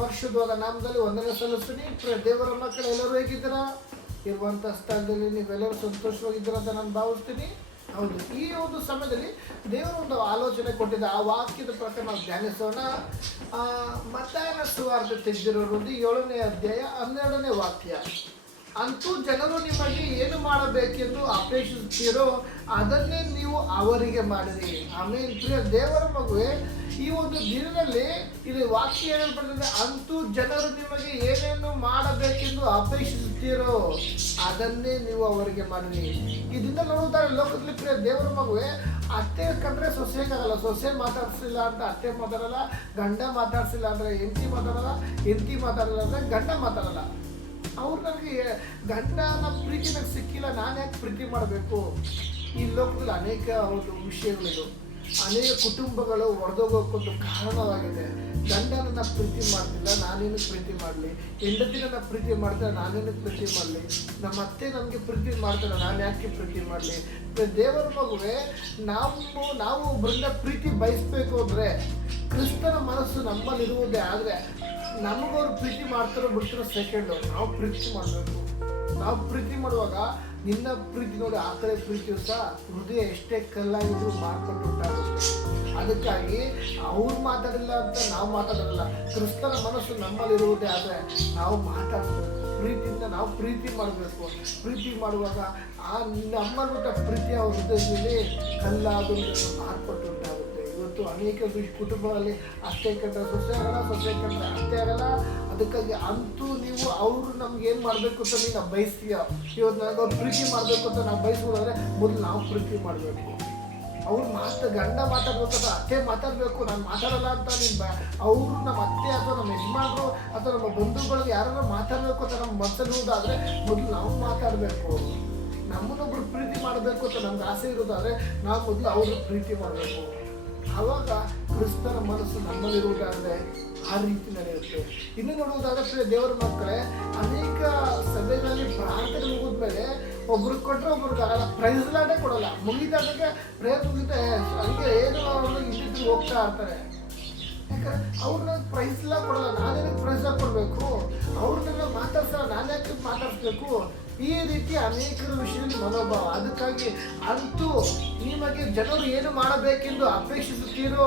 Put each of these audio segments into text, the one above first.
ಪರಿಶುದ್ಧವಾದ ನಾಮದಲ್ಲಿ ವಂದನೆ ಸಲ್ಲಿಸ್ತೀನಿ. ದೇವರ ಮಕ್ಕಳು ಎಲ್ಲರೂ ಹೇಗಿದ್ದೀರಾ? ಇರುವಂಥ ಸ್ಥಳದಲ್ಲಿ ನೀವೆಲ್ಲರೂ ಸಂತೋಷವಾಗಿದ್ದೀರಾ ಅಂತ ನಾನು ಭಾವಿಸ್ತೀನಿ. ಹೌದು, ಈ ಒಂದು ಸಮಯದಲ್ಲಿ ದೇವರು ಒಂದು ಆಲೋಚನೆ ಕೊಟ್ಟಿದ್ದ ಆ ವಾಕ್ಯದ ಪ್ರಕಾರ ನಾವು ಧ್ಯಾನಿಸೋಣ. ಮತ್ತಾಯನ ಸುವಾರ್ತೆ ತೆಗೆದಿರೋದು 7ನೇ ಅಧ್ಯಾಯ 12ನೇ ವಾಕ್ಯ. ಅಂತೂ ಜನರು ನಿಮಗೆ ಏನು ಮಾಡಬೇಕೆಂದು ಅಪೇಕ್ಷಿಸುತ್ತೀರೋ ಅದನ್ನೇ ನೀವು ಅವರಿಗೆ ಮಾಡಿರಿ. ಆಮೇಲೆ ಪ್ರಿಯ ದೇವರ ಮಗುವೆ, ಈ ಒಂದು ದಿನದಲ್ಲಿ ಇದು ವಾಕ್ಯ ಹೇಳಲ್ಪಟ್ಟಿದೆ, ಅಂತೂ ಜನರು ನಿಮಗೆ ಏನೇನು ಮಾಡಬೇಕೆಂದು ಅಪೇಕ್ಷಿಸುತ್ತೀರೋ ಅದನ್ನೇ ನೀವು ಅವರಿಗೆ ಮಾಡಿರಿ. ಇದರಿಂದ ನೋಡುತ್ತಾರೆ ಲೋಕದಲ್ಲಿ ಪ್ರಿಯ ದೇವರ ಮಗುವೆ, ಅತ್ತೆ ಕಂಡ್ರೆ ಸೊಸೆಗಾಗಲ್ಲ, ಸೊಸೆ ಮಾತಾಡ್ಸಿಲ್ಲ ಅಂತ ಅತ್ತೆ ಮಾತಾಡಲ್ಲ, ಗಂಡ ಮಾತಾಡ್ಸಿಲ್ಲ ಅಂದರೆ ಹೆಂಡತಿ ಮಾತಾಡಲ್ಲ, ಹೆಂಡತಿ ಮಾತಾಡಲ್ಲ ಅಂದರೆ ಗಂಡ ಮಾತಾಡಲ್ಲ. ಅವ್ರು ನನಗೆ ಗಂಡನ ಪ್ರೀತಿ ನನಗೆ ಸಿಕ್ಕಿಲ್ಲ, ನಾನು ಯಾಕೆ ಪ್ರೀತಿ ಮಾಡಬೇಕು? ಈ ಲೋಕದಲ್ಲಿ ಅನೇಕ ಒಂದು ವಿಷಯಗಳಿದು. ಅನೇಕ ಕುಟುಂಬಗಳು ಹೊಡೆದೋಗೋಕ್ಕೊಂದು ಕಾರಣವಾಗಿದೆ. ಗಂಡ ನನ್ನ ಪ್ರೀತಿ ಮಾಡ್ತಿಲ್ಲ, ನಾನೇನು ಪ್ರೀತಿ ಮಾಡಲಿ? ಹೆಂಡತಿ ನನ್ನ ಪ್ರೀತಿ ಮಾಡ್ತಾರೆ, ನಾನೇನು ಪ್ರೀತಿ ಮಾಡಲಿ? ನಮ್ಮ ಅತ್ತೆ ನನಗೆ ಪ್ರೀತಿ ಮಾಡ್ತಾರೆ, ನಾನು ಯಾಕೆ ಪ್ರೀತಿ ಮಾಡಲಿ? ದೇವರ ಮಗುವೆ, ನಾವು ಒಬ್ಬರಿಂದ ಪ್ರೀತಿ ಬಯಸಬೇಕು ಅಂದರೆ ಕ್ರಿಸ್ತನ ಮನಸ್ಸು ನಮ್ಮಲ್ಲಿರುವುದೇ. ಆದರೆ ನಮಗವ್ರು ಪ್ರೀತಿ ಮಾಡ್ತಾರೋ ಬಿಡ್ತಾರೋ ಸೆಕೆಂಡು, ನಾವು ಪ್ರೀತಿ ಮಾಡಬೇಕು. ನಾವು ಪ್ರೀತಿ ಮಾಡುವಾಗ ನಿನ್ನ ಪ್ರೀತಿ ನೋಡಿ ಆ ಕಡೆ ಪ್ರೀತಿಯು ಸಹ ಹೃದಯ ಎಷ್ಟೇ ಕಲ್ಲಾಗಿದ್ರು ಮಾರ್ಕೊಂಡು ಉಂಟಾಗುತ್ತೆ. ಅದಕ್ಕಾಗಿ ಅವ್ರು ಮಾತಾಡಿಲ್ಲ ಅಂತ ನಾವು ಮಾತಾಡಲ್ಲ. ಕ್ರಿಸ್ತನ ಮನಸ್ಸು ನಮ್ಮಲ್ಲಿರುವುದೇ. ಆದರೆ ನಾವು ಮಾತಾಡಬೇಕು, ಪ್ರೀತಿಯಿಂದ ನಾವು ಪ್ರೀತಿ ಮಾಡಬೇಕು. ಪ್ರೀತಿ ಮಾಡುವಾಗ ಆ ನಮ್ಮಲ್ಲಿಟ್ಟ ಪ್ರೀತಿ ಅವ್ರ ಹೃದಯದಲ್ಲಿ ಕಲ್ಲಾಗೋದನ್ನು ಮಾರ್ಪಟ್ಟು ಉಂಟಾಗುತ್ತೆ. ಇವತ್ತು ಅನೇಕ ಕುಟುಂಬಗಳಲ್ಲಿ ಅತ್ತೆ ಕಂಡ್ರೆ ಸೊಸೆ ಆಗಲ್ಲ, ಸೊಸೆ ಕಂಡ್ರೆ ಅತ್ತೆ ಆಗಲ್ಲ. ಅದಕ್ಕಾಗಿ ಅಂತೂ ನೀವು ಅವರು ನಮ್ಗೆ ಏನು ಮಾಡಬೇಕು ಅಂತ ನೀನು ಬಯಸ್ತೀಯ. ಇವತ್ತು ನನಗೆ ಅವ್ರು ಪ್ರೀತಿ ಮಾಡಬೇಕು ಅಂತ ನಾವು ಬಯಸ್ಬೋದಾದ್ರೆ ಮೊದಲು ನಾವು ಪ್ರೀತಿ ಮಾಡಬೇಕು. ಅವ್ರು ಗಂಡ ಮಾತಾಡ್ಬೇಕಂತ ಅತ್ತೆ ಮಾತಾಡಬೇಕು. ನಾನು ಮಾತಾಡಲ್ಲ ಅಂತ ಅವರು ನಮ್ಮ ಅತ್ತೆ ಅಥವಾ ನಮ್ಮ ಯಜಮಾನರು ಅಥವಾ ನಮ್ಮ ಬಂಧುಗಳಿಗೆ ಯಾರು ಮಾತಾಡಬೇಕು ಅಂತ ನಮ್ಮ ಮನಸ್ಸಲ್ಲಿರುವುದಾದರೆ ಮೊದಲು ನಾವು ಮಾತಾಡಬೇಕು. ನಮ್ಮನ್ನೊಬ್ರು ಪ್ರೀತಿ ಮಾಡಬೇಕು ಅಂತ ನಮ್ಗೆ ಆಸೆ ಇರೋದಾದರೆ ನಾವು ಮೊದಲು ಅವ್ರನ್ನ ಪ್ರೀತಿ ಮಾಡಬೇಕು. ಆವಾಗ ಕ್ರಿಸ್ತನ ಮನಸ್ಸು ನಮ್ಮಲ್ಲಿರುವುದಾದರೆ ಆ ರೀತಿ ನಡೆಯುತ್ತೆ. ಇನ್ನು ನೋಡುವುದಾದರೆ ದೇವರ ಮಕ್ಕಳೇ, ಅನೇಕ ಸಭೆಗಳಲ್ಲಿ ಪ್ರಾರ್ಥನೆ ಮುಗಿದ್ಮೇಲೆ ಒಬ್ರಿಗೆ ಕೊಟ್ಟರೆ ಒಬ್ರಿಗೆ ಆಗಲ್ಲ, ಪ್ರೈಸ್ ಲಾಟೇ ಕೊಡಲ್ಲ. ಮುಗಿದಾಗೆ ಪ್ರೇಯರ್ ಮುಗಿತೆ ಹಂಗೆ ಏನು ಅವರು ಇಲ್ಲಿದ್ದು ಹೋಗ್ತಾ ಇರ್ತಾರೆ. ಯಾಕಂದ್ರೆ ಅವ್ರನ್ನ ಪ್ರೈಸ್ ಎಲ್ಲ ಕೊಡಲ್ಲ, ನಾನೇನಕ್ಕೆ ಪ್ರೈಸ್ ಕೊಡಬೇಕು? ಅವ್ರನ್ನೆಲ್ಲ ಮಾತಾಡ್ಸಲ್ಲ, ನಾನು ಯಾಕೆ ಮಾತಾಡಿಸ್ಬೇಕು? ಈ ರೀತಿ ಅನೇಕರ ವಿಷಯದಲ್ಲಿ ಮನೋಭಾವ. ಅದಕ್ಕಾಗಿ ಅಂತೂ ನಿಮಗೆ ಜನರು ಏನು ಮಾಡಬೇಕೆಂದು ಅಪೇಕ್ಷಿಸುತ್ತೀರೋ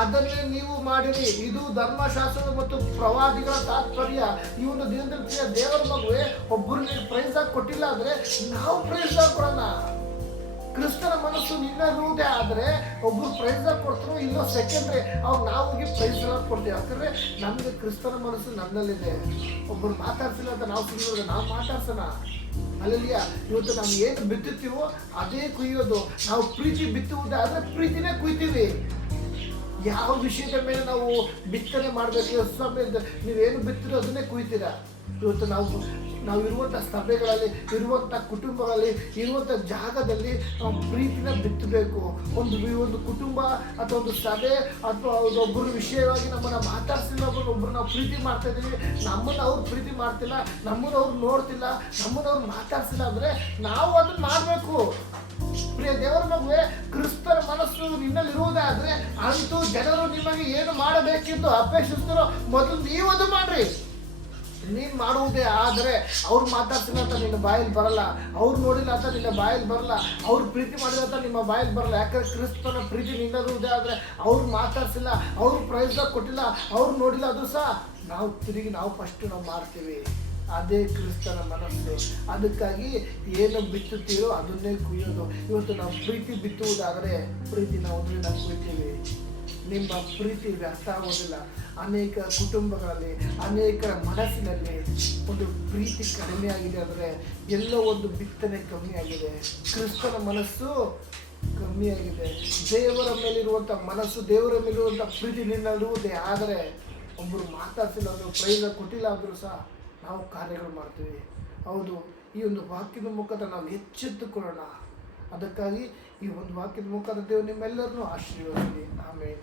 ಅದನ್ನೇ ನೀವು ಮಾಡಿರಿ. ಇದು ಧರ್ಮಶಾಸ್ತ್ರದ ಮತ್ತು ಪ್ರವಾದಿಗಳ ತಾತ್ಪರ್ಯ. ಈ ಒಂದು ದಿನದಲ್ಲಿ ದೇವರ ಮಗುವೆ ಒಬ್ಬರಿಗೆ ಪ್ರೈಸ್ ಆಗಿ ಕೊಟ್ಟಿಲ್ಲ ಅಂದರೆ ನಾವು ಪ್ರೈಸ್ ಆಗಿ ಕೊಡೋಣ. ಕ್ರಿಸ್ತನ ಮನಸ್ಸು ನಿನ್ನದೇ ಆದರೆ ಒಬ್ಬರು ಪ್ರೈಸ್ ಆಗಿ ಕೊಡ್ತಾರೋ ಇಲ್ಲೋ ಸೆಕೆಂಡ್ರಿ, ಅವ್ರು ನಾವು ಹೋಗಿ ಪ್ರೈಸ್ ಆಗಿ ಕೊಡ್ತೀವಿ. ಯಾಕಂದರೆ ನಮಗೆ ಕ್ರಿಸ್ತನ ಮನಸ್ಸು ನನ್ನಲ್ಲಿದೆ. ಒಬ್ಬರು ಮಾತಾಡ್ಸಿಲ್ಲ ಅಂತ ನಾವು ಸುಮ್ಮನೆ ನಾವು ಮಾತಾಡ್ಸೋಣ. ಅಲ್ಲಲ್ಲಿಯ ಇವತ್ತು ನಾವು ಏನು ಬಿತ್ತುತ್ತೀವೋ ಅದೇ ಕುಯ್ಯೋದು. ನಾವು ಪ್ರೀತಿ ಬಿತ್ತುವುದಾದರೆ ಪ್ರೀತಿನೇ ಕುಯ್ತೀವಿ. ಯಾವ ವಿಷಯದ ಮೇಲೆ ನಾವು ಬಿತ್ತನೆ ಮಾಡಬೇಕು ಸಮಯದ ನೀವೇನು ಬಿತ್ತಿರೋ ಅದನ್ನೇ ಕುಯ್ತೀರಾ. ಇವತ್ತು ನಾವು ಇರುವಂಥ ಸಭೆಗಳಲ್ಲಿ, ಇರುವಂಥ ಕುಟುಂಬಗಳಲ್ಲಿ, ಇರುವಂಥ ಜಾಗದಲ್ಲಿ ನಾವು ಪ್ರೀತಿನ ಬಿತ್ತಬೇಕು. ಒಂದು ಕುಟುಂಬ ಅಥವಾ ಒಂದು ಸಭೆ ಅಥವಾ ಒಬ್ಬರು ವಿಷಯವಾಗಿ ನಮ್ಮನ್ನು ಮಾತಾಡ್ಸಿಲ್ಲ, ಒಬ್ಬರು ನಾವು ಪ್ರೀತಿ ಮಾಡ್ತಾ ಇದ್ದೀವಿ, ನಮ್ಮನ್ನು ಅವ್ರು ಪ್ರೀತಿ ಮಾಡ್ತಿಲ್ಲ, ನಮ್ಮನ್ನು ಅವ್ರು ನೋಡ್ತಿಲ್ಲ, ನಮ್ಮನ್ನು ಅವ್ರು ಮಾತಾಡ್ಸಿಲ್ಲ ಅಂದರೆ ನಾವು ಅದನ್ನು ಮಾಡಬೇಕು. ಪ್ರಿಯ ದೇವರ ಮಗುವೆ, ಕ್ರಿಸ್ತನ ಮನಸ್ಸು ನಿನ್ನಲ್ಲಿರುವುದೇ ಆದರೆ ಅಂತೂ ಜನರು ನಿಮಗೆ ಏನು ಮಾಡಬೇಕೆಂದು ಅಪೇಕ್ಷಿಸ್ತಾರೋ ಮೊದಲು ನೀವು ಅದು ಮಾಡ್ರಿ. ನೀನು ಮಾಡುವುದೇ ಆದರೆ ಅವ್ರು ಮಾತಾಡ್ತಿಲ್ಲ ಅಂತ ನಿನ್ನ ಬಾಯಲ್ಲಿ ಬರಲ್ಲ, ಅವ್ರು ನೋಡಿಲ್ಲ ಅಂತ ನಿನ್ನ ಬಾಯಲ್ಲಿ ಬರಲ್ಲ, ಅವ್ರು ಪ್ರೀತಿ ಮಾಡಿಲ್ಲ ಅಂತ ನಿಮ್ಮ ಬಾಯಲ್ಲಿ ಬರಲ್ಲ. ಯಾಕಂದ್ರೆ ಕ್ರಿಸ್ತನ ಪ್ರೀತಿ ನಿನ್ನರುವುದೇ ಆದರೆ ಅವ್ರು ಮಾತಾಡ್ಸಿಲ್ಲ, ಅವ್ರು ಪ್ರೈಸ್ದಾಗ ಕೊಟ್ಟಿಲ್ಲ, ಅವ್ರು ನೋಡಿಲ್ಲ, ಅದು ಸಹ ನಾವು ಫಸ್ಟ್ ಮಾಡ್ತೀವಿ. ಅದೇ ಕ್ರಿಸ್ತನ ಮನಸ್ಸು. ಅದಕ್ಕಾಗಿ ಏನು ಬಿತ್ತುತ್ತೀರೋ ಅದನ್ನೇ ಕುಯ್ಯೋದು. ಇವತ್ತು ನಾವು ಪ್ರೀತಿ ಬಿತ್ತುವುದಾದರೆ ಪ್ರೀತಿ ನಾವು ಕುಯ್ತೀವಿ. ನಿಮ್ಮ ಪ್ರೀತಿ ವ್ಯರ್ಥ ಆಗೋದಿಲ್ಲ. ಅನೇಕ ಕುಟುಂಬಗಳಲ್ಲಿ, ಅನೇಕರ ಮನಸ್ಸಿನಲ್ಲಿ ಒಂದು ಪ್ರೀತಿ ಕಡಿಮೆ ಆಗಿದೆ ಅಂದರೆ ಎಲ್ಲೋ ಒಂದು ಬಿತ್ತನೆ ಕಮ್ಮಿ ಆಗಿದೆ. ಕ್ರಿಸ್ತನ ಮನಸ್ಸು ಕಮ್ಮಿ ಆಗಿದೆ. ದೇವರ ಮೇಲಿರುವಂಥ ಮನಸ್ಸು, ದೇವರ ಮೇಲಿರುವಂಥ ಪ್ರೀತಿ ನಿನ್ನಲ್ಲಿರುವುದೇ ಆದರೆ ಒಬ್ಬರು ಮಾತಾಡ್ಸಿಲ್ಲ ಅಂದರೂ ಪ್ರೈಸ್ ಕೊಟ್ಟಿಲ್ಲ ಅಂದರೂ ಸಹ ನಾವು ಕಾರ್ಯಗಳು ಮಾಡ್ತೀವಿ. ಹೌದು, ಈ ಒಂದು ವಾಕ್ಯದ ಮುಖಾಂತರ ನಾವು ಎಚ್ಚೆತ್ತುಕೊಳ್ಳೋಣ. ಅದಕ್ಕಾಗಿ ಈ ಒಂದು ವಾಕ್ಯದ ಮುಖಾಂತರ ದೇವರು ನಿಮ್ಮೆಲ್ಲರನ್ನೂ ಆಶೀರ್ವದಿಸಲಿ. ಆಮೇಲೆ